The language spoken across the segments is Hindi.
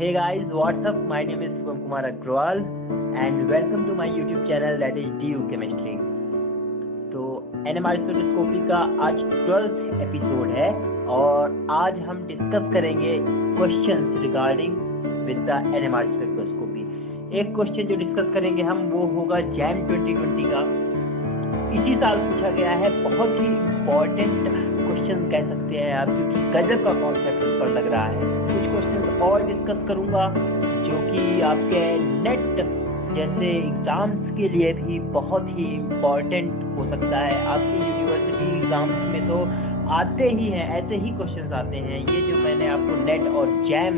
hey guys, what's up? My name is Shubham Kumar Agrawal and welcome to my YouTube channel that is DU Chemistry. तो NMR स्पेक्ट्रोस्कोपी का आज 12th एपिसोड है और आज हम डिस्कस करेंगे questions regarding with the NMR spectroscopy. एक क्वेश्चन जो डिस्कस करेंगे हम वो होगा जैम 2020 का। इसी साल पूछा गया है, बहुत ही इम्पोर्टेंट क्वेश्चन कह सकते हैं आप, क्योंकि गजब का कॉन्सेप्ट इस पर लग रहा है। कुछ क्वेश्चन और डिस्कस करूंगा जो कि आपके नेट जैसे एग्जाम्स के लिए भी बहुत ही इम्पोर्टेंट हो सकता है। आपकी यूनिवर्सिटी एग्जाम्स में तो आते ही हैं, ऐसे ही क्वेश्चन आते हैं। ये जो मैंने आपको नेट और जैम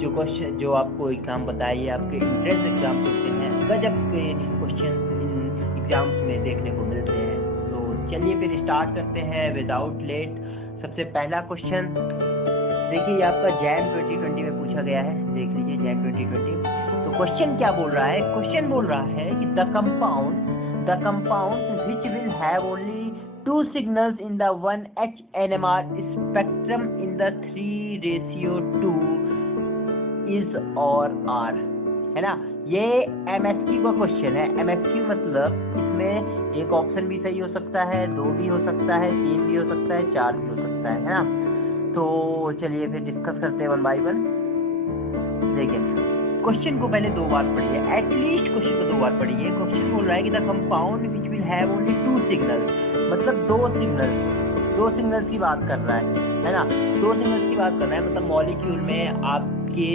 जो क्वेश्चन जो आपको एग्जाम बताए, ये आपके एंट्रेंस एग्जाम होते हैं, गजब के क्वेश्चन इन एग्जाम्स में देखने को मिलते हैं। तो चलिए फिर स्टार्ट करते हैं विदाउट लेट। सबसे पहला क्वेश्चन देखिए, आपका जैम 2020 में पूछा गया है, देख लीजिए जैम 2020। तो क्वेश्चन क्या बोल रहा है? क्वेश्चन बोल रहा है कि the compound which will have only 2 signals in the 1H NMR spectrum in the 3:2 is or are, है ना। ये MSQ का क्वेश्चन है। MSQ मतलब इसमें एक ऑप्शन भी सही हो सकता है, 2 भी हो सकता है, 3 भी हो सकता है, 4 भी हो सकता है ना। तो चलिए फिर डिस्कस करते हैं 1 by 1। देखिए क्वेश्चन को पहले 2 बार पढ़िए, एटलीस्ट क्वेश्चन को 2 बार पढ़िए। क्वेश्चन बोल रहा है कि the compound which will have only 2 signals, मतलब 2 सिग्नल्स की बात कर रहा है ना। 2 सिग्नल्स की बात कर रहा है, मतलब मॉलिक्यूल में आपके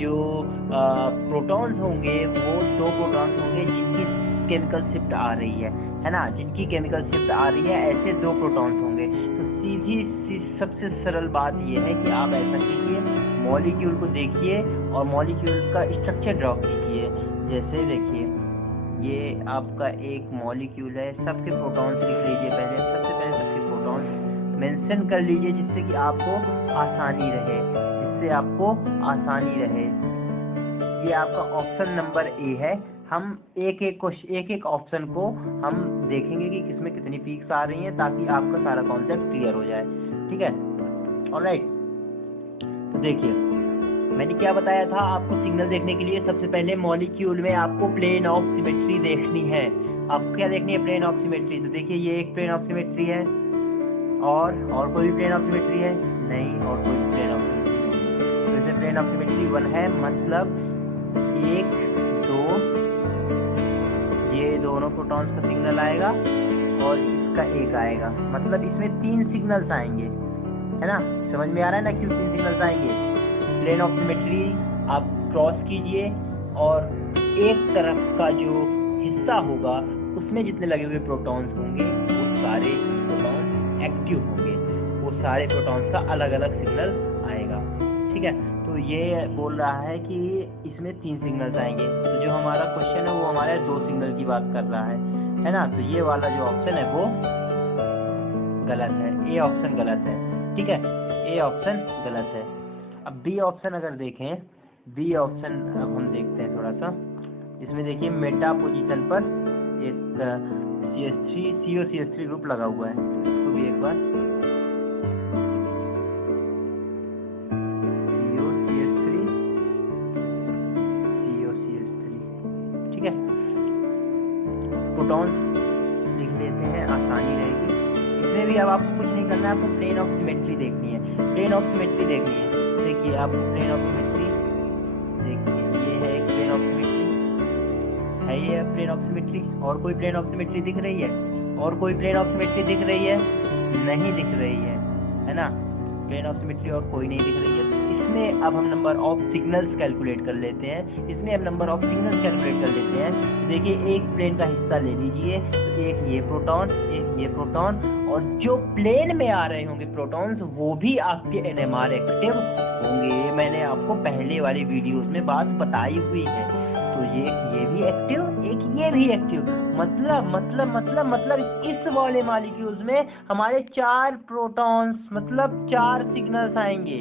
जो प्रोटॉन्स होंगे वो 2 प्रोटॉन्स होंगे जिनकी केमिकल शिफ्ट आ रही है ना, जिनकी केमिकल शिफ्ट आ रही है, ऐसे 2 प्रोटॉन्स होंगे। तो सीधी सबसे सरल बात ये है कि आप ऐसा कीजिए, मॉलिक्यूल को देखिए और मॉलिक्यूल का स्ट्रक्चर ड्रॉ कीजिए। जैसे देखिए ये आपका एक मॉलिक्यूल है, सबके प्रोटॉन्स लिख लीजिए। सबसे पहले सबके प्रोटॉन्स मेंशन कर लीजिए जिससे कि आपको आसानी रहे, ये आपका ऑप्शन नंबर ए है। हम एक ऑप्शन को हम देखेंगे कि किसमें कितनी पीक्स आ रही हैं, ताकि आपका सारा कॉन्सेप्ट क्लियर हो जाए, ठीक है। ऑलराइट, तो देखिए मैंने क्या बताया था आपको सिग्नल देखने के लिए। सबसे पहले मॉलिक्यूल में आपको प्लेन ऑफ सिमेट्री देखनी है। आपको क्या देखनी है? Plane of symmetry. तो देखिए ये एक प्लेन ऑफ सिमेट्री है, और कोई भी प्लेन ऑफ सिमेट्री है नहीं, और कोई भी प्लेन ऑफ सिमेट्री नहीं। तो इसमें प्लेन ऑफ सिमेट्री 1 है, मतलब 1 2 ये दोनों प्रोटॉन्स का सिग्नल आएगा और इसका 1 आएगा, मतलब इसमें 3 सिग्नल्स आएंगे, है ना। समझ में आ रहा है ना क्यों 3 सिग्नल्स आएंगे? प्लेन ऑफ सिमेट्री आप क्रॉस कीजिए और एक तरफ का जो हिस्सा होगा उसमें जितने लगे हुए प्रोटॉन्स होंगे वो सारे प्रोटॉन्स एक्टिव होंगे, वो सारे प्रोटॉन्स का अलग अलग सिग्नल आएगा, ठीक है। तो ये बोल रहा है कि इसमें 3 सिग्नल्स आएंगे। तो जो हमारा क्वेश्चन है वो हमारे 2 सिग्नल की बात कर रहा है ना। तो ये वाला जो ऑप्शन है वो गलत है, ए ऑप्शन गलत है, ठीक है, ए ऑप्शन गलत है। अब बी ऑप्शन अगर देखें, बी ऑप्शन अब हम देखते हैं थोड़ा सा। इसमें देखिए मेटा पोजीशन पर एक COCH3 ग्रुप लगा हुआ है, इसको भी एक बार COCH3, ठीक है। प्रोटॉन्स लिख लेते हैं, आसानी रहेगी। इसमें भी अब आपको कुछ नहीं करना है, आपको प्लेन ऑफ सिमेट्री देखनी है, प्लेन ऑफ सिमेट्री देखनी है। देखिए आपको प्लेन ऑफ सिमेट्री, देखिए ये है एक प्लेन ऑफ सिमेट्री है, ये प्लेन ऑफ सिमेट्री। और कोई प्लेन ऑफ सिमेट्री दिख रही है? और कोई प्लेन ऑफ सिमेट्री दिख रही है? नहीं दिख रही है ना। प्लेन ऑफ सिमेट्री और कोई नहीं दिख रही है। तो इसमें अब हम नंबर ऑफ सिग्नल्स कैलकुलेट कर लेते हैं। देखिए एक प्लेन का हिस्सा ले लीजिए, तो एक ये प्रोटॉन, और जो प्लेन में आ रहे होंगे प्रोटॉन्स वो भी आपके NMR एक्टिव होंगे। मैंने आपको पहले वाली वीडियोस में बात बताई हुई है। तो ये भी एक्टिव, एक ये भी एक्टिव, मतलब इस वाले मॉलिक्यूल्स में हमारे 4 प्रोटॉन्स, मतलब 4 सिग्नल्स आएंगे,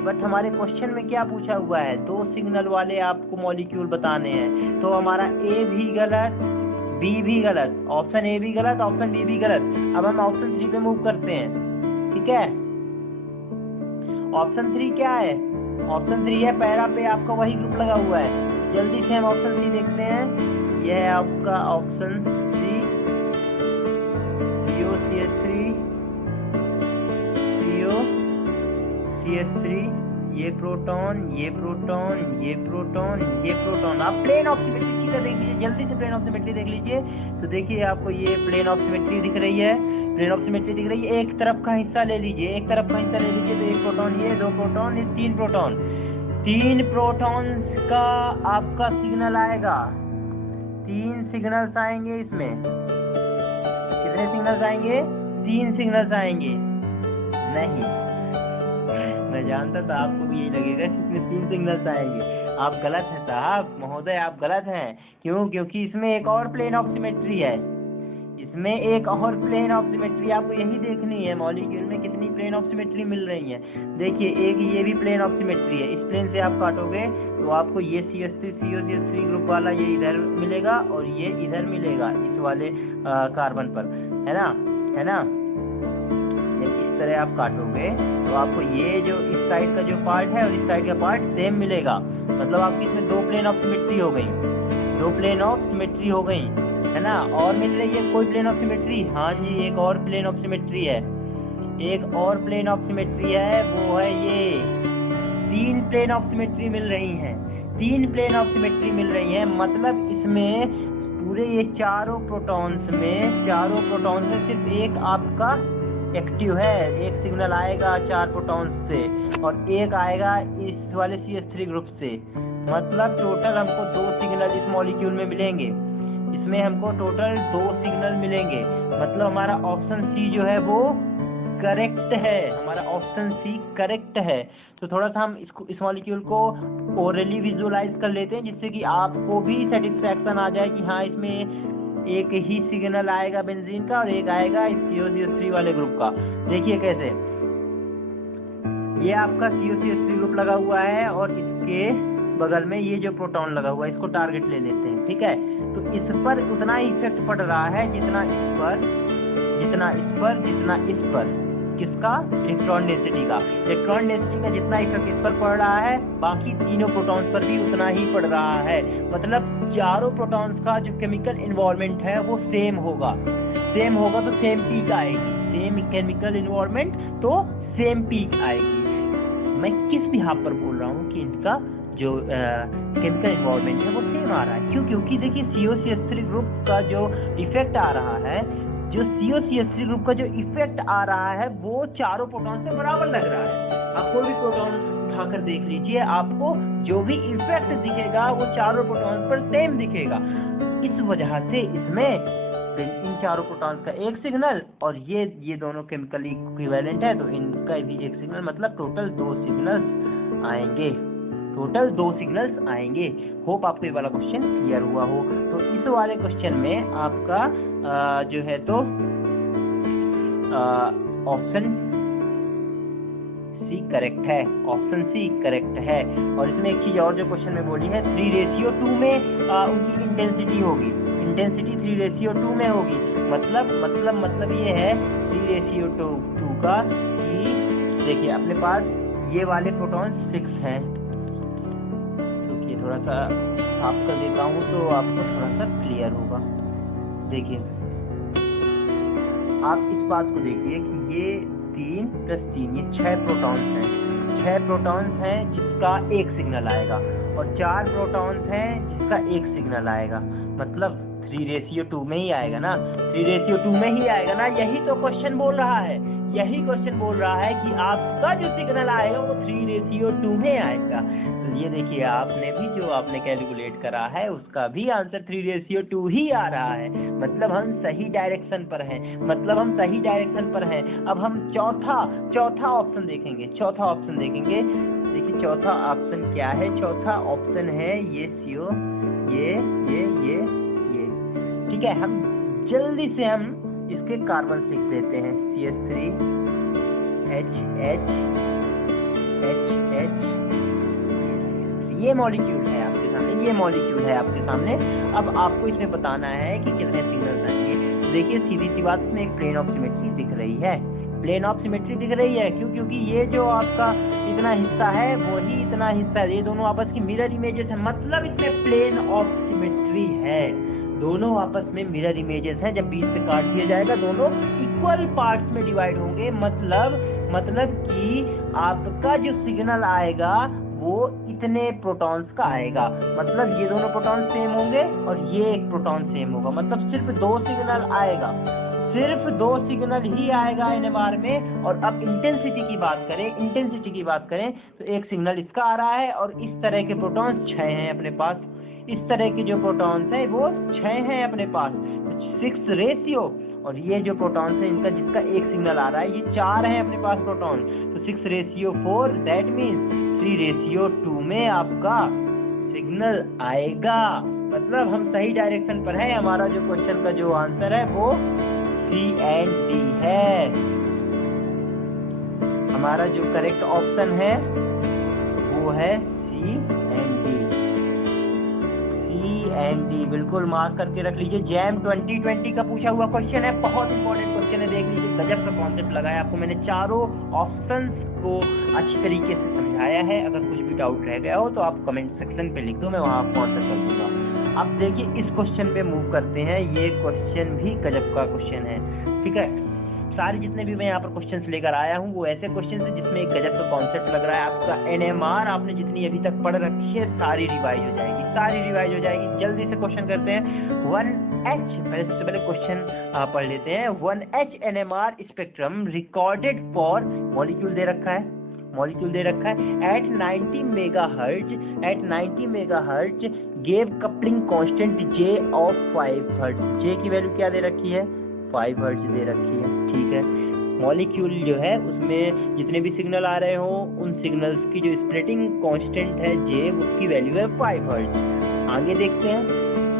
बट हमारे क्वेश्चन में क्या पूछा हुआ है? 2 सिग्नल वाले आपको मॉलिक्यूल बताने हैं। तो हमारा ए भी गलत, बी भी गलत, ऑप्शन ए भी गलत, ऑप्शन बी भी गलत। अब हम ऑप्शन 3 पे मूव करते हैं, ठीक है। ऑप्शन 3 क्या है? ऑप्शन 3 है, पैरा पे आपका वही ग्रुप लगा हुआ है। जल्दी से हम ऑप्शन सी देखते हैं। यह है आपका ऑप्शन सी, COCH3, COCH3, ये प्रोटॉन, ये प्रोटॉन, ये प्रोटॉन, ये प्रोटॉन। आप प्लेन ऑफ सिमेट्री का देख लीजिए, जल्दी से प्लेन ऑफ सिमेट्री देख लीजिए। तो देखिए आपको ये प्लेन ऑफ सिमेट्री दिख रही है, प्लेन ऑफ सिमेट्री दिख रही है। एक तरफ का हिस्सा ले लीजिए, एक तरफ का हिस्सा ले लीजिए, तो एक प्रोटॉन, ये 2 प्रोटॉन, ये 3 प्रोटॉन। 3 प्रोटॉन्स का आपका सिग्नल आएगा, 3 सिग्नल्स आएंगे इसमें। कितने सिग्नल्स आएंगे? 3 सिग्नल्स आएंगे। नहीं, मैं जानता था आपको भी यही लगेगा, इसमें 3 सिग्नल्स आएंगे। आप गलत हैं साहब, महोदय आप गलत हैं। क्यों? क्योंकि इसमें एक और प्लेन ऑफ सिमेट्री है, इसमें एक और प्लेन ऑफ सिमेट्री आपको यही देखनी है। मॉलिक्यूल में कितनी प्लेन ऑफ सिमेट्री मिल रही है? देखिए, एक ये भी प्लेन ऑफ सिमेट्री है। इस प्लेन से आप काटोगे तो आपको ये COCH3 ग्रुप वाला ये इधर मिलेगा और ये इधर मिलेगा, इस वाले कार्बन पर, है ना, है ना। जब इस तरह आप काटोगे तो आपको ये जो इस साइड का जो पार्ट है और इस साइड का पार्ट सेम मिलेगा। मतलब आपकी इसमें 2 प्लेन ऑफ सिमेट्री हो गई, 2 प्लेन ऑफ सिमेट्री हो गई, है ना। और मिल रही है कोई प्लेन ऑफ सिमेट्री? हाँ जी, एक और प्लेन ऑफ सिमेट्री है, एक और प्लेन ऑफ सिमेट्री है, वो है ये। 3 प्लेन ऑफ सिमेट्री मिल रही हैं, 3 प्लेन ऑफ सिमेट्री मिल रही हैं। मतलब इसमें पूरे ये चारों प्रोटॉन्स में सिर्फ एक आपका एक्टिव है। एक सिग्नल आएगा 4 प्रोटॉन्स से और एक आएगा इस वाले CH3 ग्रुप से। मतलब टोटल हमको 2 सिग्नल इस मॉलिक्यूल में मिलेंगे, इसमें हमको टोटल 2 सिग्नल मिलेंगे। मतलब हमारा ऑप्शन सी जो है वो करेक्ट है, हमारा ऑप्शन सी करेक्ट है। तो थोड़ा सा हम इस मॉलिक्यूल को ओरली विजुअलाइज कर लेते हैं, जिससे कि आपको भी सेटिस्फैक्शन आ जाए कि हाँ इसमें एक ही सिग्नल आएगा बेंजीन का और एक आएगा इस COCH3 वाले ग्रुप का। देखिए कैसे, ये आपका COCH3 ग्रुप लगा हुआ है और इसके बगल में ये जो प्रोटॉन लगा हुआ है, इसको टारगेट ले लेते हैं, ठीक है। तो इस पर उतना ही इफेक्ट पड़ रहा है जितना इस पर, जितना इस पर, जितना इस पर। किसका? इलेक्ट्रॉन डेंसिटी का। इलेक्ट्रॉन डेंसिटी का जितना इफेक्ट इस पर पड़ रहा है, बाकी तीनों प्रोटॉन्स पर भी उतना ही पड़ रहा है। मतलब चारों प्रोटॉन्स का जो केमिकल इन्वॉल्वमेंट है वो सेम होगा, सेम होगा तो सेम पीक आएगी। सेम केमिकल इन्वॉल्वमेंट तो सेम पीक आएगी। मैं किस बिहाफ पर बोल रहा हूँ कि इनका जो केमिकल इन्वॉल्वमेंट है वो सेम आ रहा है? क्यों? क्योंकि देखिए COCH3 ग्रुप का जो इफेक्ट आ रहा है, जो COCH3 ग्रुप का जो इफेक्ट आ रहा है वो चारों प्रोटॉन से बराबर लग रहा है। आप कोई भी प्रोटॉन उठाकर देख लीजिए, आपको जो भी इफेक्ट दिखेगा वो चारों प्रोटॉन पर सेम दिखेगा। इस वजह से इसमें इन चारों प्रोटॉन्स का एक सिग्नल और ये दोनों केमिकली इक्विवेलेंट है, तो इनका भी एक सिग्नल। मतलब टोटल 2 सिग्नल्स आएंगे, टोटल 2 सिग्नल्स आएंगे। होप आपको ये वाला क्वेश्चन क्लियर हुआ हो। तो इस वाले क्वेश्चन में आपका जो है तो ऑप्शन सी करेक्ट है, ऑप्शन सी करेक्ट है। और इसमें एक चीज और जो क्वेश्चन में बोली है, 3:2 में उनकी इंटेंसिटी होगी, इंटेंसिटी 3:2 में होगी। मतलब ये है 3:2 का कि देखिए अपने पास ये वाले प्रोटॉन 6 हैं। थोड़ा सा साफ कर देता हूँ तो आपको थोड़ा सा क्लियर होगा। देखिए आप इस बात को देखिए कि ये 3 + 3 ये 6 प्रोटॉन्स हैं, 6 प्रोटॉन्स हैं जिसका एक सिग्नल आएगा और 4 प्रोटॉन्स हैं जिसका एक सिग्नल आएगा। मतलब 3:2 में ही आएगा ना, 3:2 में ही आएगा ना। यही तो क्वेश्चन बोल रहा है, यही क्वेश्चन बोल रहा है कि आपका जो सिग्नल आएगा वो 3:2 में आएगा। तो ये देखिए आपने भी जो आपने कैलकुलेट करा है उसका भी आंसर 3:2 ही आ रहा है। मतलब हम सही डायरेक्शन पर हैं, मतलब हम सही डायरेक्शन पर हैं। अब हम चौथा ऑप्शन देखेंगे, चौथा ऑप्शन देखेंगे। देखिए चौथा ऑप्शन क्या है? चौथा ऑप्शन है ये CO, ये ठीक है। हम जल्दी से हम इसके कार्बन लिख देते हैं, CH3 H ये मॉलिक्यूल है आपके सामने, ये मॉलिक्यूल है आपके सामने। अब आपको इसमें बताना है कि कितने सिग्नल्स आएंगे। देखिए सीधी सी बात, इसमें एक प्लेन ऑफ सिमेट्री दिख रही है, प्लेन ऑफ सिमेट्री दिख रही है। क्यों? क्योंकि ये जो आपका इतना हिस्सा है वही इतना हिस्सा है, ये दोनों आपस की मिरर इमेजेस है, मतलब इसमें प्लेन ऑफ सिमेट्री है। दोनों आपस में मिरर इमेजेस हैं। जब बीच से काट दिया जाएगा दोनों इक्वल पार्ट्स में डिवाइड होंगे, मतलब कि आपका जो सिग्नल आएगा वो इतने प्रोटॉन्स का आएगा। मतलब ये दोनों प्रोटॉन सेम होंगे और ये एक प्रोटॉन सेम होगा, मतलब सिर्फ 2 सिग्नल आएगा, सिर्फ 2 सिग्नल ही आएगा NMR में। और अब इंटेंसिटी की बात करें तो एक सिग्नल इसका आ रहा है और इस तरह के प्रोटॉन्स 6 हैं अपने पास। इस तरह के जो प्रोटॉन्स हैं वो 6 हैं अपने पास, 6 रेशियो। और ये जो प्रोटॉन्स हैं इनका जिसका एक सिग्नल आ रहा है ये 4 हैं अपने पास प्रोटॉन, तो 6:4 दैट मीन्स 3:2 में आपका सिग्नल आएगा। मतलब हम सही डायरेक्शन पर है। हमारा जो क्वेश्चन का जो आंसर है वो C and D है। हमारा जो करेक्ट ऑप्शन है वो है C and D। C and D बिल्कुल मार्क करके रख लीजिए। जैम 2020 का पूछा हुआ क्वेश्चन है, बहुत इंपॉर्टेंट क्वेश्चन है, देख लीजिए। गजब का कॉन्सेप्ट लगाया आपको मैंने, चारों ऑप्शंस को अच्छी तरीके से समझाया है। अगर कुछ भी डाउट रह गया हो तो आप कमेंट सेक्शन पे लिख दो, मैं वहाँ आपको आंसर कर दूंगा। अब देखिए इस क्वेश्चन पे मूव करते हैं। ये क्वेश्चन भी गजब का क्वेश्चन है, ठीक है। सारे जितने भी मैं यहाँ पर क्वेश्चंस लेकर आया हूँ वो ऐसे क्वेश्चंस हैं जिसमें एक गजब का कॉन्सेप्ट लग रहा है। आपका NMR आपने जितनी अभी तक पढ़ रखी है सारी रिवाइज हो जाएगी, जल्दी से क्वेश्चन करते हैं। 1H सबसे पहले क्वेश्चन पढ़ लेते हैं। 1H NMR spectrum recorded for molecule दे रखा है at 90 megahertz gave coupling constant J of 5 hertz. J की वैल्यू क्या दे रखी है? 5 हर्ट्ज दे रखी है, ठीक है। मॉलिक्यूल जो है उसमें जितने भी सिग्नल आ रहे हो उन सिग्नल्स की जो स्प्लिटिंग कांस्टेंट है J, उसकी वैल्यू है 5 हर्ट्ज। आगे देखते हैं,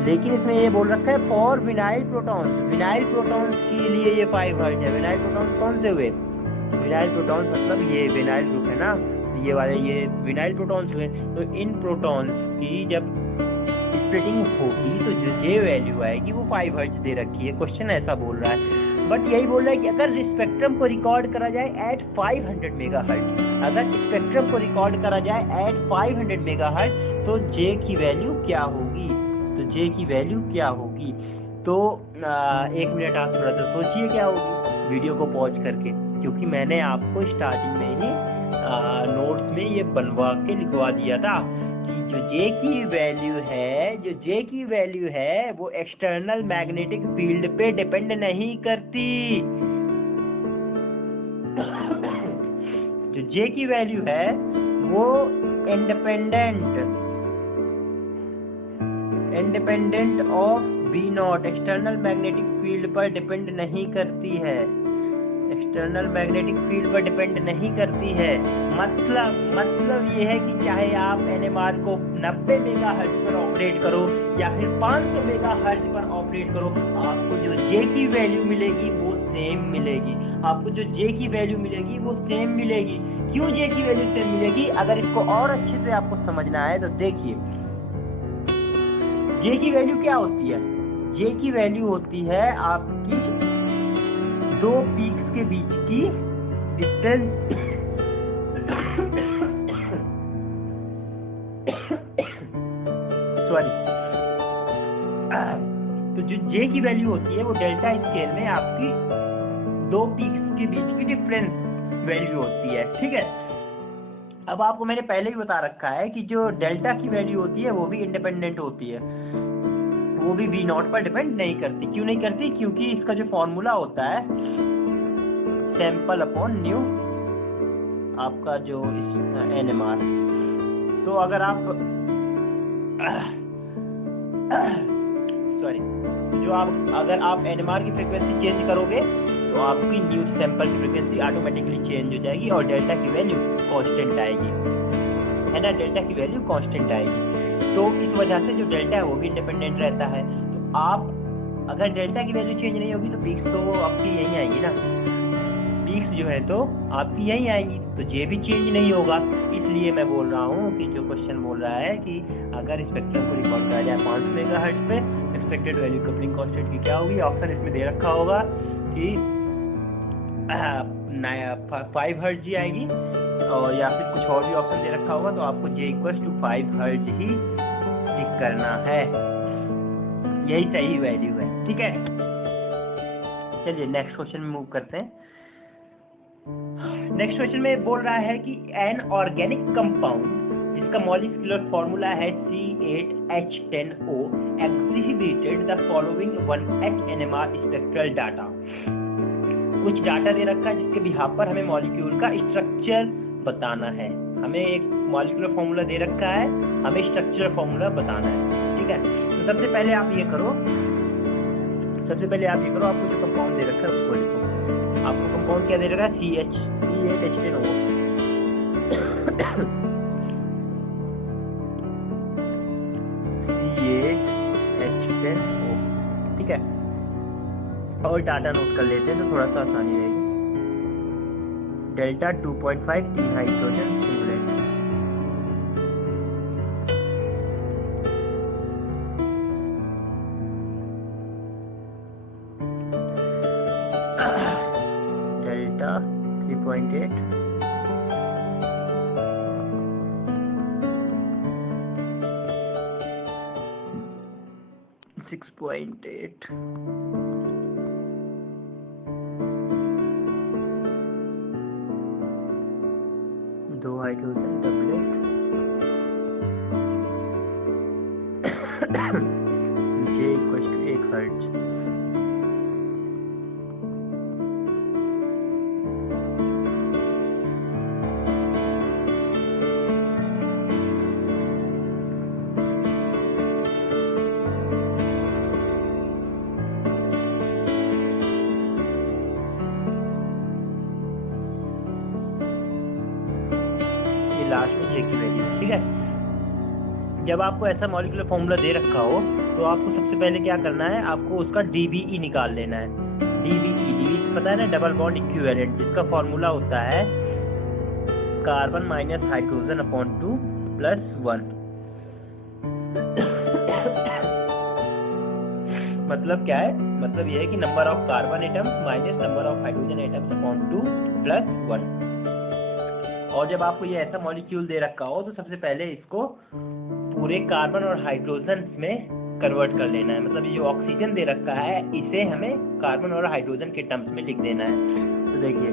लेकिन इसमें ये बोल रखा है फॉर विनाइल प्रोटॉन्स के लिए ये 5 हर्ट्ज है। विनाइल प्रोटॉन्स कौन से हुए? विनाइल प्रोटॉन्स मतलब ये विनाइल ग्रुप है ना, ये वाले ये विनाइल प्रोटॉन्स हुए। तो इन प्रोटॉन्स की जब स्प्लिटिंग होगी तो जो J वैल्यू आएगी वो 5 हर्ट्ज दे रखी है। क्वेश्चन ऐसा बोल रहा है, बट यही बोल रहा है कि अगर स्पेक्ट्रम को रिकॉर्ड करा जाए एट 500 मेगाहर्ट्ज, अगर स्पेक्ट्रम को रिकॉर्ड करा जाए एट 500 मेगाहर्ट्ज तो J की वैल्यू क्या होगी? तो 1 मिनट आप थोड़ा सा सोचिए क्या होगी, वीडियो को पॉज करके, क्योंकि मैंने आपको स्टार्टिंग में ही नोट्स में ये बनवा के लिखवा दिया था कि जो J की वैल्यू है वो एक्सटर्नल मैग्नेटिक फील्ड पे डिपेंड नहीं करती। जो J की वैल्यू है वो independent of V0 external magnetic field पर डिपेंड नहीं करती है। मतलब ये है कि चाहे आप NMR को 90 मेगाहर्ट्ज पर ऑपरेट करो या फिर 500 मेगाहर्ट्ज पर ऑपरेट करो, आपको जो J की वैल्यू मिलेगी वो सेम मिलेगी। क्यों J की वैल्यू सेम मिलेगी? अगर इसको और अच्छे से आपको समझना है तो देखिए, J की वैल्यू क्या होती है? J की वैल्यू होती है आपकी 2 पीक्स के बीच की डिस्टेंस। तो जो J की वैल्यू होती है वो डेल्टा स्केल में आपकी 2 पीक्स के बीच की डिफरेंस वैल्यू होती है, ठीक है। अब आपको मैंने पहले ही बता रखा है कि जो डेल्टा की वैल्यू होती है वो भी इंडिपेंडेंट होती है, वो भी V0 पर डिपेंड नहीं करती। क्यों नहीं करती? क्योंकि इसका जो फॉर्मूला होता है सैंपल अपॉन न्यू आपका जो NMR। तो अगर आप अगर आप NMR की फ्रीक्वेंसी चेंज करोगे तो आपकी न्यू सैंपल की फ्रीक्वेंसी ऑटोमेटिकली चेंज हो जाएगी और डेल्टा की वैल्यू कांस्टेंट आएगी, है ना। डेल्टा की वैल्यू कांस्टेंट आएगी, तो इस वजह से जो डेल्टा है वो भी इंडिपेंडेंट रहता है। तो आप अगर डेल्टा की वैल्यू चेंज नहीं होगी तो पीक्स तो आपकी यहीं आएगी ना, पीक्स जो है तो आपकी यहीं आएगी, तो J भी चेंज नहीं होगा। इसलिए मैं बोल रहा हूँ कि जो क्वेश्चन बोल रहा है कि अगर स्पेक्ट्रम को रिकॉर्ड करा जाए 5 मेगाहर्ट्ज पे, एक्सपेक्टेड वैल्यू कपलिंग कांस्टेंट की क्या होगी? ऑप्शन इसमें दे रखा होगा कि 5 हर्ट्ज ही आएगी, और या फिर कुछ और भी ऑप्शन दे रखा होगा तो आपको j इक्वल टू 5 हर्ट्ज ही टिक करना है, यही सही वैल्यू है। ठीक है, चलिए नेक्स्ट क्वेश्चन में मूव करते हैं। नेक्स्ट क्वेश्चन में बोल रहा है कि एन ऑर्गेनिक कंपाउंड जिसका मॉलिक्यूलर फॉर्मूला है C8H10O exhibited the following 1H NMR spectral data। कुछ डाटा दे रखा है जिसके बिहाफ पर हमें मॉलिक्यूल का स्ट्रक्चर बताना है। हमें एक मॉलिक्यूलर फॉर्मूला दे रखा है, हमें स्ट्रक्चर फॉर्मूला बताना है। ठीक है, तो सबसे पहले आप ये करो, आपको जो कंपाउंड दे रखा है उसको लिखो। आपको कंपाउंड क्या दे रखा है? C8H10O। C8H10O, ठीक है, और डाटा नोट कर लेते हैं तो थोड़ा सा आसानी रहेगी। Delta 2.5 3 hydrogen singlet, delta 3.8 6.8 2 hydrogen doublet J equal to 1 hertz. Last में J की वैल्यू, ठीक है। जब आपको ऐसा मॉलिक्यूलर फॉर्मूला दे रखा हो तो आपको सबसे पहले क्या करना है, आपको उसका DBE निकाल लेना है। DBE पता है ना, डबल बॉन्ड इक्विवेलेंट, जिसका फॉर्मूला होता है carbon minus hydrogen upon 2 plus 1। मतलब क्या है? मतलब यह है कि number of carbon atoms minus number of hydrogen atoms upon 2 plus 1। और जब आपको ये ऐसा मॉलिक्यूल दे रखा हो तो सबसे पहले इसको पूरे कार्बन और हाइड्रोजन में कन्वर्ट कर लेना है। मतलब ये जो ऑक्सीजन दे रखा है इसे हमें कार्बन और हाइड्रोजन के टर्म्स में लिख देना है। तो देखिए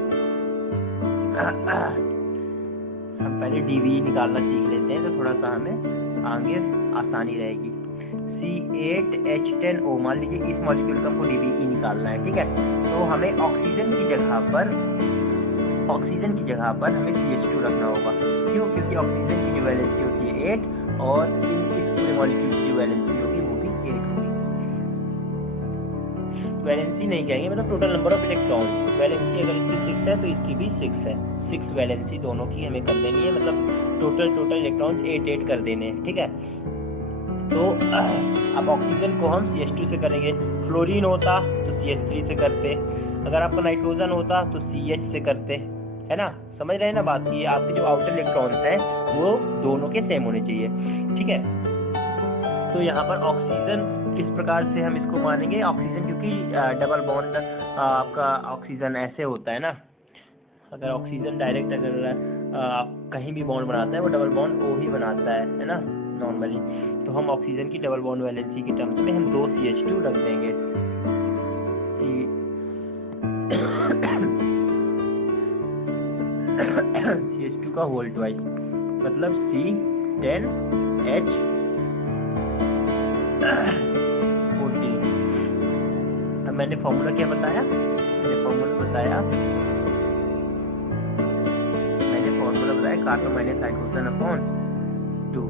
हम पहले DBE निकालना सीख लेते हैं तो थोड़ा सा हमें आगे आसानी रहेगी। C8H10O, मान लीजिए इस मॉलिक्यूल का हमको DBE निकालना है, ठीक है। तो हमें ऑक्सीजन की जगह पर हमें CH2 रखना होगा। क्यों? क्योंकि ऑक्सीजन की जो वैलेंसी होती है 8 और इस पूरे मॉलिक्यूल की जो वैलेंसी होगी वो भी 8 होगी। वैलेंसी नहीं कहेंगे, मतलब total number of electron. Valency अगर इसकी 6 है तो इसकी भी 6 है। 6 वैलेंसी दोनों की हमें कर देनी है, मतलब टोटल इलेक्ट्रॉन्स 8 कर देने हैं, ठीक है। तो अब ऑक्सीजन को हम CH2 से करेंगे। फ्लोरीन होता तो CH3 से करते, अगर आपका नाइट्रोजन होता तो CH से करते, है ना। समझ रहे हैं ना बात की? आपके जो आउटर इलेक्ट्रॉन्स हैं वो दोनों के सेम होने चाहिए, ठीक है। तो यहाँ पर ऑक्सीजन किस प्रकार से हम इसको मानेंगे? ऑक्सीजन क्योंकि डबल बॉन्ड आपका ऑक्सीजन ऐसे होता है ना, अगर ऑक्सीजन डायरेक्ट अगर कहीं भी बॉन्ड बनाता है वो डबल बॉन्ड O ही बनाता है ना नॉर्मली। तो हम ऑक्सीजन की डबल बॉन्ड वैलेंसी के टर्म्स में हम 2 CH2 रख देंगे। CH2 का होल ट्वाइस, मतलब C10H14। अब मैंने फॉर्मूला क्या बताया? मैंने फॉर्मूला बताया carbon minus hydrogen upon 2,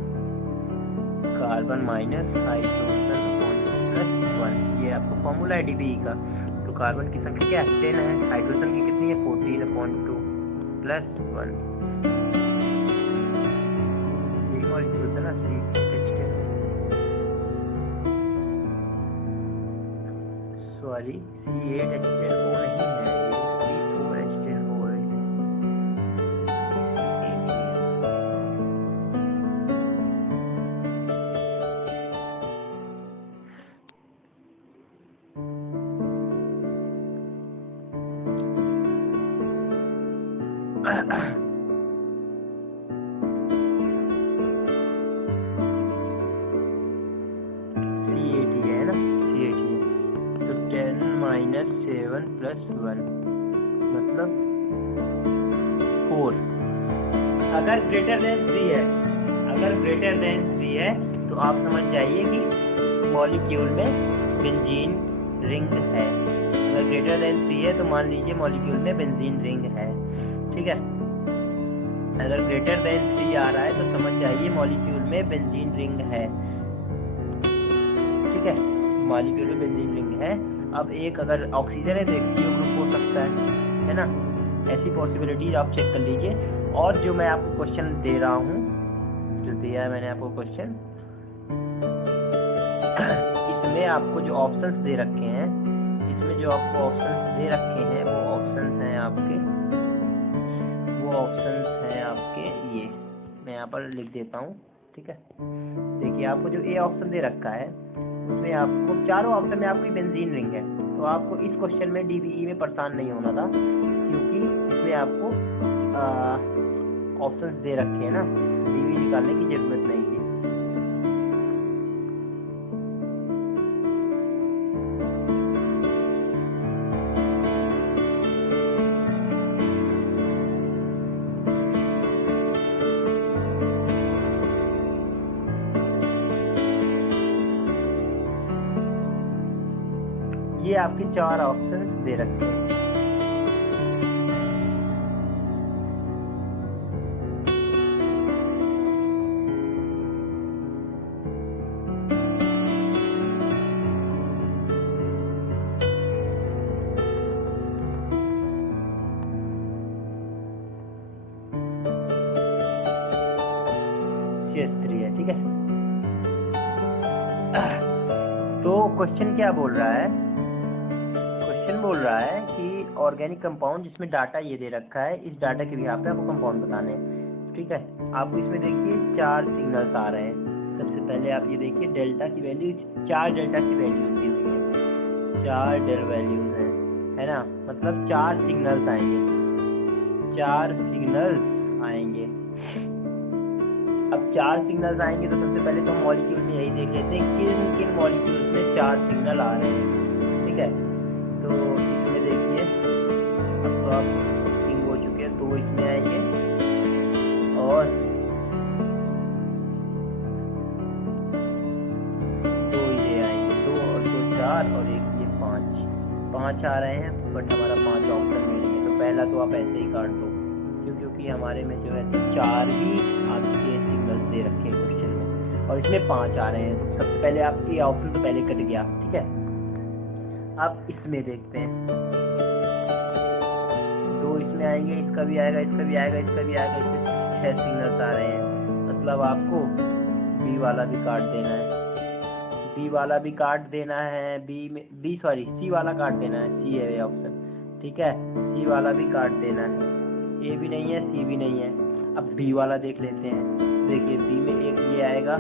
carbon minus hydrogen upon 2 plus 1। ये आपका फॉर्मूला है DBE का। तो कार्बन की संख्या क्या है? 10 है। हाइड्रोजन की कितनी है? 14 अपॉन 2 प्लस 1। यही मॉलिक्यूल था ना C8H10। सॉरी, C8H10O नहीं है, ये C4H10O है। 7 + 1 मतलब 4। अगर ग्रेटर देन 3 है तो आप समझ जाइए कि मॉलिक्यूल में बेंजीन रिंग है। अगर ग्रेटर देन 3 है तो मान लीजिए मॉलिक्यूल में बेंजीन रिंग है। ठीक है, अगर ग्रेटर देन 3 आ रहा है तो समझ जाइए मॉलिक्यूल में बेंजीन रिंग है। ठीक है, मॉलिक्यूल में बेंजीन रिंग है। अब एक अगर ऑक्सीजन है तो एक CO ग्रुप हो सकता है ना। ऐसी पॉसिबिलिटीज आप चेक कर लीजिए। और जो मैं आपको क्वेश्चन दे रहा हूँ, जो दिया है मैंने आपको क्वेश्चन, इसमें आपको जो ऑप्शंस दे रखे हैं, इसमें जो आपको ऑप्शंस दे रखे हैं वो ऑप्शंस हैं आपके ये मैं यहाँ पर लिख देता हूँ। ठीक है, देखिए आपको जो ए ऑप्शन दे रखा है उसमें आपको चारों ऑप्शन में आपकी बेंजीन रिंग है। तो आपको इस क्वेश्चन में DBE में परेशान नहीं होना था, क्योंकि इसमें आपको ऑप्शंस दे रखे हैं ना, DBE निकालने की जरूरत नहीं थी। ये आपके 4 ऑप्शंस दे रखे हैं। CS3 है। ठीक है, तो क्वेश्चन क्या बोल रहा है? क्वेश्चन बोल रहा है कि ऑर्गेनिक कंपाउंड जिसमें डाटा ये दे रखा है, इस डाटा के बिहाफ पे आपको कंपाउंड बताने हैं। ठीक है, आपको इसमें देखिए 4 सिग्नल्स आ रहे हैं। सबसे पहले आप ये देखिए डेल्टा की वैल्यू, 4 डेल्टा की वैल्यूज दी हुई है, 4 डेल वैल्यूज हैं, है ना। मतलब 4 सिग्नल्स आएंगे, 4 सिग्नल्स आएंगे। अब 4 सिग्नल्स आएंगे तो सबसे पहले तो हम मॉलिक्यूल में यही देख लेते हैं किन किन मॉलिक्यूल्स में 4 सिग्नल आ रहे हैं। ठीक है, तो इसमें देखिए अब तो आप किंग हो चुके हैं, 2 इसमें आएंगे और 2 ये आएंगे, 2 और 2 4 और एक ये 5 आ रहे हैं। बट हमारा 5 ऑप्शन में नहीं है, तो पहला तो आप ऐसे ही काट दो, क्योंकि हमारे में जो है तो 4 ही आपके सिग्नल्स दे रखे हैं क्वेश्चन में और इसमें 5 आ रहे हैं। तो सबसे पहले आपकी ऑप्शन तो पहले कट गया। ठीक है, अब इसमें देखते हैं, 2 इसमें आएंगे, इसका भी आएगा, इसका भी आएगा, इसका भी आएगा, इसमें 6 सिग्नल्स आ रहे हैं। मतलब आपको B वाला भी काट देना है, C वाला काट देना है, C वाला काट देना है, C है ये ऑप्शन। ठीक है, C वाला भी काट देना है, A भी नहीं है, C भी नहीं है। अब B वाला देख लेते हैं। देखिए B में एक ये आएगा,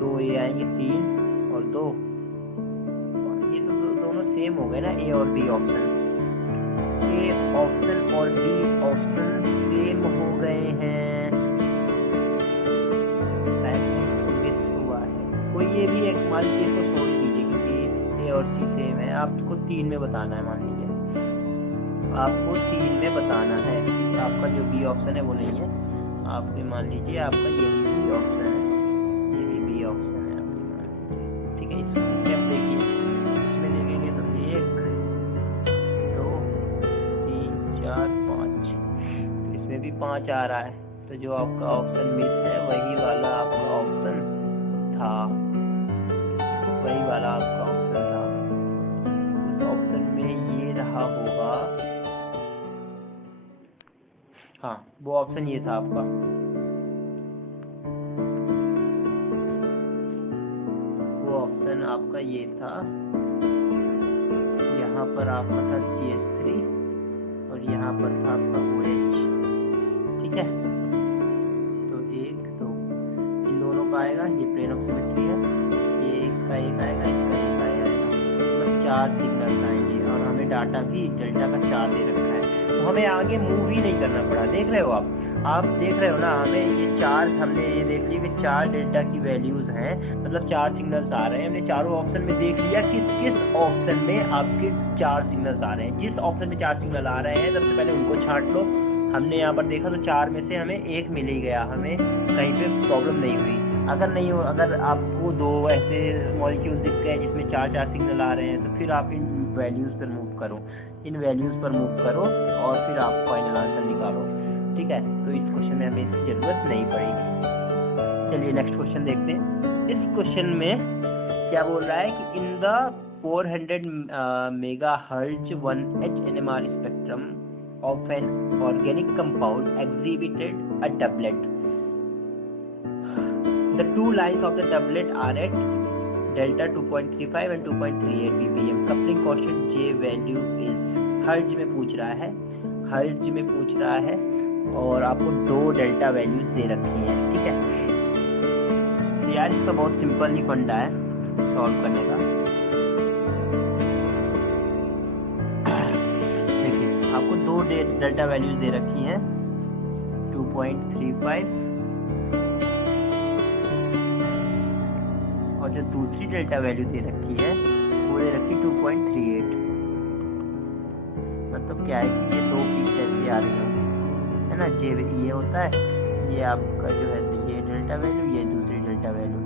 2 ये आएंगे, 3 और 2, ये तो दोनों सेम हो गए ना, A और B ऑप्शन। A ऑप्शन और B ऑप्शन सेम हो गए हैं, मिस हुआ है कोई। ये भी एक मान लीजिए इसको छोड़ दीजिए, क्योंकि A और C सेम है। आपको 3 में बताना है, मान लीजिए आपको 3 में बताना है। आपका जो B ऑप्शन है वो नहीं है, आपके मान लीजिए आपका यही B ऑप्शन है, यही B ऑप्शन है आपके। ठीक है, इसमें आप देखिए, इसमें देखेंगे तो 1 2 3 4 5, इसमें भी 5 आ रहा है। तो जो आपका ऑप्शन मिस है वही वाला आपका ऑप्शन था, वही वाला आपका ऑप्शन था। उस ऑप्शन में ये रहा होगा, हाँ वो ऑप्शन ये था आपका, वो ऑप्शन आपका ये था। यहाँ पर आपका था CH3 और यहाँ पर था आपका OH। ठीक है, तो 1 2 इन दोनों का आएगा, ये प्लेन ऑफ सिमेट्री है, ये इसका एक आएगा, इसका एक आएगा, मतलब 4 सिग्नल्स आएंगे। और हमें डाटा भी डेल्टा का 4 दे रखा है, तो हमें आगे मूव ही नहीं करना पड़ा। देख रहे हो आप, आप देख रहे हो ना, हमें ये चार, हमने ये देख लिया कि 4 डेल्टा की वैल्यूज़ हैं, मतलब 4 सिग्नल्स आ रहे हैं। हमने चारों ऑप्शन में देख लिया कि किस ऑप्शन में आपके 4 सिग्नल्स आ रहे हैं। जिस ऑप्शन में 4 सिग्नल आ रहे हैं सबसे पहले उनको छांट लो। हमने यहाँ पर देखा तो 4 में से हमें 1 मिल ही गया, हमें कहीं पे प्रॉब्लम नहीं हुई। अगर आपको 2 ऐसे मॉलिक्यूल दिख गए जिसमें 4 सिग्नल आ रहे हैं, तो फिर आप इन वैल्यूज़ पर मूव करो, इन वैल्यूज़ पर मूव करो और फिर आप फाइनल आंसर निकालो। ठीक है, तो इस क्वेश्चन में हमें इसकी ज़रूरत नहीं पड़ेगी। चलिए नेक्स्ट क्वेश्चन देखते हैं। इस क्वेश्चन में क्या बोल रहा है कि in the 400 megahertz 1H NMR spectrum of an organic compound exhibited a doublet. The two lines of the doublet are at delta 2.35 and 2.38 ppm. Coupling quotient J value is hertz में पूछ रहा है, हर्ट्ज में पूछ रहा है और आपको 2 डेल्टा वैल्यूज दे रखी हैं। ठीक है, तो यार इसका बहुत सिंपल ही फंडा है सॉल्व करने का। आपको 2 डेल्टा वैल्यूज दे रखी हैं, 2.35 और जो दूसरी डेल्टा वैल्यू दे रखी है वो दे रखी 2.38। मतलब क्या है कि ये 2 पीक ऐसे आ रही है ना, ये होता है, ये आपका जो है ये डेल्टा वैल्यू, ये दूसरी डेल्टा वैल्यू,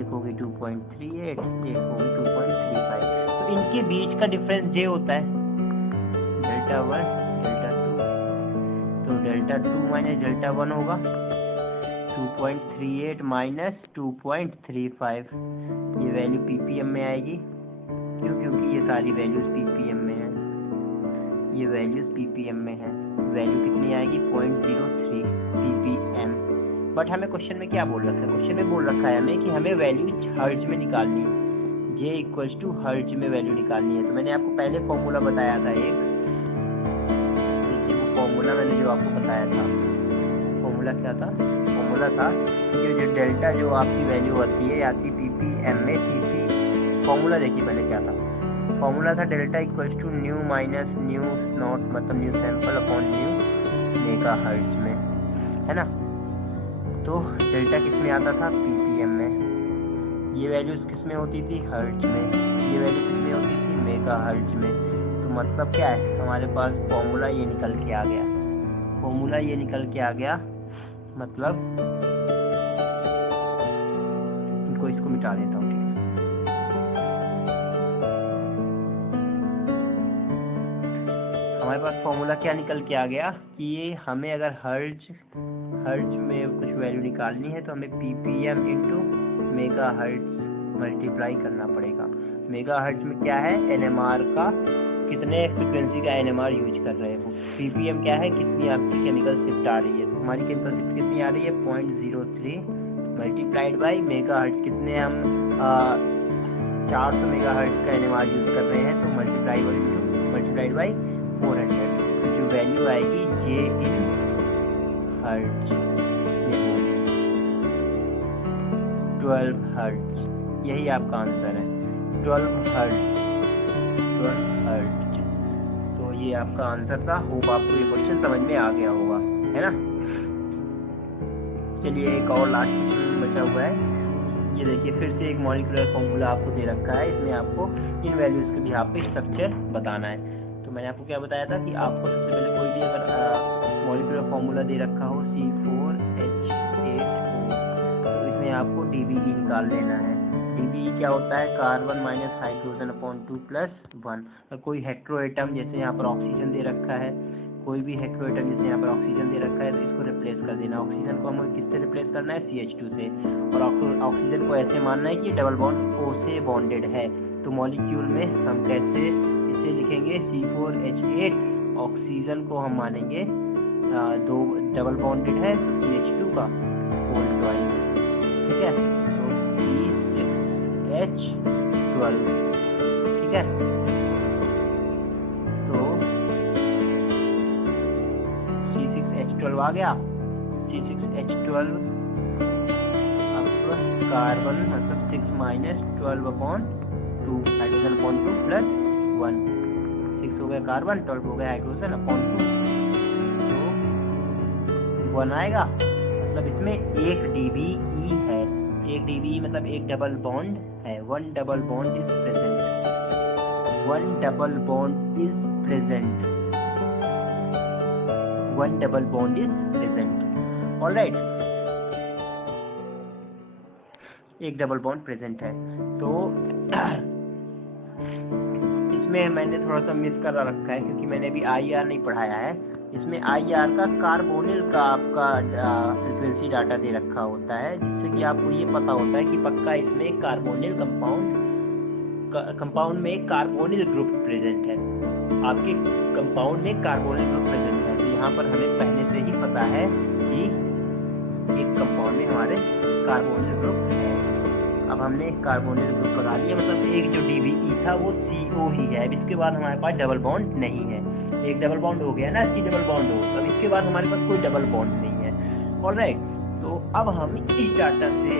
एक होगी 2.38, एक होगी 2.35। तो इनके बीच का डिफरेंस जे होता है, डेल्टा 1 डेल्टा 2, तो डेल्टा 2 माइनस डेल्टा 1 होगा 2.38 माइनस 2.35। ये वैल्यू पीपीएम में आएगी, क्योंकि ये सारी वैल्यूज पीपीएम में है, ये वैल्यूज पीपीएम में है। वैल्यू कितनी आएगी 0.03 पीपीएम। बट हमें क्वेश्चन में क्या बोल रखा है, क्वेश्चन में बोल रखा है हमें कि हमें वैल्यू हर्ट्ज में निकालनी है, जे इक्वल्स टू हर्ट्ज में वैल्यू निकालनी है। तो मैंने आपको पहले फॉर्मूला बताया था एक, फॉर्मूला मैंने जो आपको बताया था, फॉर्मूला क्या था, फॉर्मूला था जो डेल्टा जो आपकी वैल्यू आती है आती पीपीएम में, पीपी फॉर्मूला देखिए पहले क्या था, फॉर्मूला था delta equals to nu minus nu not, मतलब nu sample upon nu mega hertz में, है ना। तो डेल्टा किस में आता था, पीपीएम में। ये वैल्यूज किस में होती थी, हर्ट्ज में। ये वैल्यू किस में होती थी, मेगा हर्ट्ज में। मतलब क्या है, हमारे पास फॉर्मूला ये निकल के आ गया, फॉर्मूला ये निकल के आ गया, मतलब इनको इसको मिटा देता हूँ। ठीक है, हमारे पास फॉर्मूला क्या निकल के आ गया कि ये हमें अगर हर्ट्ज में कुछ वैल्यू निकालनी है तो हमें ppm into mega hertz multiply करना पड़ेगा। मेगा हर्ट्ज में क्या है, एनएमआर का कितने फ्रिक्वेंसी का एनएमआर यूज कर रहे हो, पीपीएम क्या है, कितनी आपकी केमिकल शिफ्ट आ रही है। तो हमारी केमिकल शिफ्ट कितनी आ रही है 0.03 मल्टीप्लाइड बाई मेगा हर्ट्ज, कितने हम 400 मेगा हर्ट्ज का एनएमआर यूज कर रहे हैं, तो मल्टीप्लाइड बाई 400, जो वैल्यू आएगी जे इन हर्ट्ज में होगी 12 हर्ट्ज। यही आपका आंसर है, 12 हर्ट्ज। तो ये आपका आंसर था। होप आपको ये क्वेश्चन समझ में आ गया होगा, है ना। चलिए एक और लास्ट क्वेश्चन बचा हुआ है। ये देखिए फिर से एक मॉलिक्यूलर फॉर्मूला आपको दे रखा है, इसमें आपको इन वैल्यूज के बिहाफ पे स्ट्रक्चर बताना है। तो मैंने आपको क्या बताया था कि आपको सबसे पहले कोई भी अगर मॉलिक्यूलर फॉर्मूला दे रखा हो C4H8O, तो इसमें आपको DBE निकाल लेना है। DBE क्या होता है, carbon minus hydrogen upon 2 plus 1। कोई हेट्रोएटम जैसे यहाँ पर ऑक्सीजन दे रखा है, कोई भी हेट्रोएटम जैसे यहाँ पर ऑक्सीजन दे रखा है, तो इसको रिप्लेस कर देना। ऑक्सीजन को हमें किससे रिप्लेस करना है, CH2 से। और ऑक्सीजन को ऐसे मानना है कि डबल बॉन्ड O से बॉन्डेड है। तो मॉलिक्यूल में हम कैसे इसे लिखेंगे, C4H8, ऑक्सीजन को हम मानेंगे 2 डबल बॉन्डेड है तो CH2 का होल ट्वाइस, ठीक है, तो C6H12, ठीक है। तो C6H12 आ गया, C6H12 अब कार्बन मतलब 6 minus 12 upon 2, hydrogen upon 2 plus 1, 6 हो गया कार्बन, 12 हो गया हाइड्रोजन अपॉन 2, तो 1 आएगा, मतलब इसमें 1 dBe है। 1 dBe मतलब एक डबल बॉन्ड है। 1 double bond is present. 1 double bond is present. 1 double bond is present. Alright, एक डबल बॉन्ड प्रेजेंट है। तो इसमें मैंने थोड़ा सा मिस कर रखा है क्योंकि मैंने अभी IR नहीं पढ़ाया है। इसमें IR का कार्बोनिल का आपका फ्रीक्वेंसी डाटा दे रखा होता है, जिससे कि आपको ये पता होता है कि पक्का इसमें कार्बोनिल कंपाउंड में एक कार्बोनिल ग्रुप प्रेजेंट है। आपके कंपाउंड में कार्बोनिल ग्रुप प्रेजेंट है। तो यहाँ पर हमें पहले से ही पता है कि एक कंपाउंड में हमारे कार्बोनिल ग्रुप है। अब हमने एक कार्बोनिल ग्रुप लगा लिया, मतलब एक जो DBE था वो CO ही है। अब इसके बाद हमारे पास डबल बॉन्ड नहीं है। एक डबल बॉन्ड हो गया ना, C डबल बॉन्ड हो, अब इसके बाद हमारे पास कोई डबल बॉन्ड नहीं है। ऑलराइट, तो अब हम इस डाटा से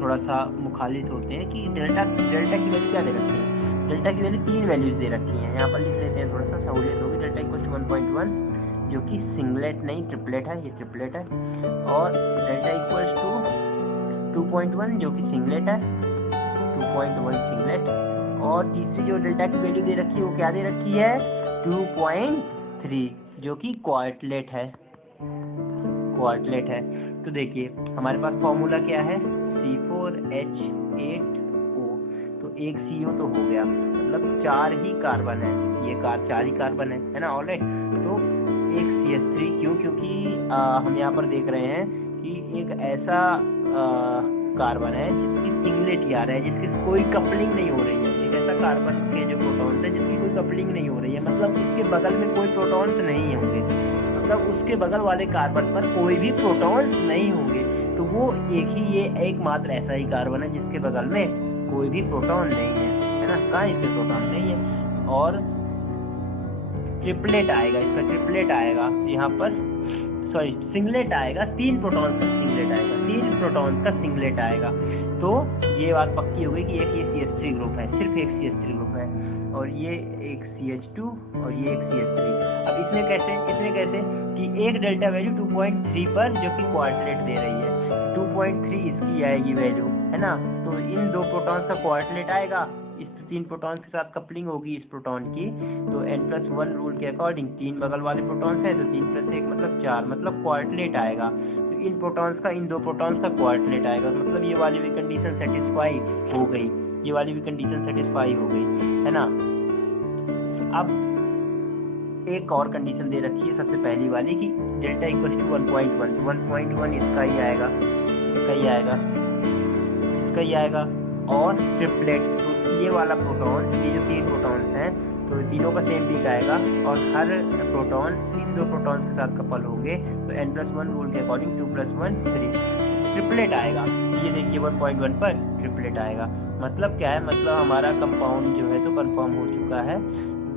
थोड़ा सा मुखालिफ होते हैं कि डेल्टा की वैल्यू क्या दे रखी है। डेल्टा की वैल्यू 3 वैल्यूज दे रखी हैं। यहाँ पर लिख लेते हैं, थोड़ा सा सहूलियत होगी। डेल्टा इक्वल टू 1.1 जो कि सिंगलेट नहीं ट्रिपलेट है, ये ट्रिपलेट है। और डेल्टा इक्वल टू 2.1 जो कि सिंगलेट है, 2.1 सिंगलेट। और तीसरी जो डेल्टा की वैल्यू दे रखी है वो क्या दे रखी है, 2.3 जो कि क्वार्टलेट है। तो देखिए हमारे पास फॉर्मूला क्या है, C4H8O। तो एक CO तो हो गया, मतलब 4 ही कार्बन है, ये 4 ही कार्बन है ना। ऑलराइट, तो एक CH3 क्यों, क्योंकि हम यहाँ पर देख रहे हैं कि एक ऐसा कार्बन है जिसकी सिंगलेट यार है, जिसकी कोई कपलिंग नहीं हो रही है। एक ऐसा कार्बन के जो प्रोटॉन्स है जिसकी कोई कपलिंग नहीं हो रही है, मतलब उसके बगल में कोई प्रोटॉन्स नहीं होंगे, मतलब उसके बगल वाले कार्बन पर कोई भी प्रोटॉन्स नहीं होंगे। तो वो ये एकमात्र ऐसा ही कार्बन है जिसके बगल में कोई भी प्रोटॉन नहीं है ना। कहाँ इसके प्रोटॉन नहीं है। और ट्रिपलेट आएगा, इसका ट्रिपलेट आएगा यहाँ पर, सॉरी सिंगलेट आएगा, 3 प्रोटॉन्स का सिंगलेट आएगा, 3 प्रोटॉन्स का सिंगलेट आएगा। तो ये बात पक्की हो गई कि एक ये CH3 ग्रुप है, सिर्फ एक CH3 ग्रुप है, और ये एक CH2 और ये एक CH3। अब इसमें कैसे कि एक डेल्टा वैल्यू 2.3 पर जो कि क्वार्टलेट दे रही है, 2.3 इसकी आएगी वैल्यू, है ना। तो इन 2 प्रोटॉन्स का क्वार्टलेट आएगा, इस 3 प्रोटॉन्स के साथ कपलिंग होगी इस प्रोटॉन की। तो n+1 रूल के अकॉर्डिंग 3 बगल वाले प्रोटॉन्स हैं, तो 3+1 मतलब 4, मतलब क्वार्टलेट आएगा। तो इन प्रोटॉन्स का, इन 2 प्रोटॉन्स का क्वार्टलेट आएगा, मतलब ये वाली भी कंडीशन सेटिस्फाई हो गई, ये वाली भी कंडीशन सेटिस्फाई हो गई, है ना। अब एक और कंडीशन दे रखी है, सबसे पहली वाली कि डेल्टा इक्वल टू 1.1 इसका ही आएगा, इसका ही आएगा। और ट्रिपलेट, तो ये वाला प्रोटॉन, ये जो 3 प्रोटॉन्स हैं, तो तीनों का सेम पीक आएगा, और हर प्रोटॉन इन 2 प्रोटॉन्स के साथ कपल होंगे। तो n+1 रूल के अकॉर्डिंग 2+1 3 ट्रिपलेट आएगा। ये देखिए 1.1 पर ट्रिपलेट आएगा। मतलब क्या है, मतलब हमारा कंपाउंड जो है तो कंफर्म हो चुका है,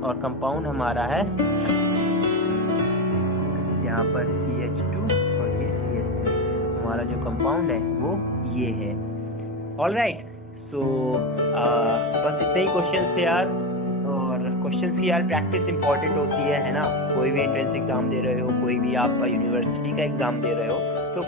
और कंपाउंड हमारा है यहाँ पर CH2 और ये CH3, हमारा जो कंपाउंड है वो ये है। ऑलराइट, सो बस इतने ही क्वेश्चन थे यार। और क्वेश्चन की यार प्रैक्टिस इंपॉर्टेंट होती है ना। कोई भी एंट्रेंस एग्जाम दे रहे हो, कोई भी आप यूनिवर्सिटी का एग्जाम दे रहे हो, तो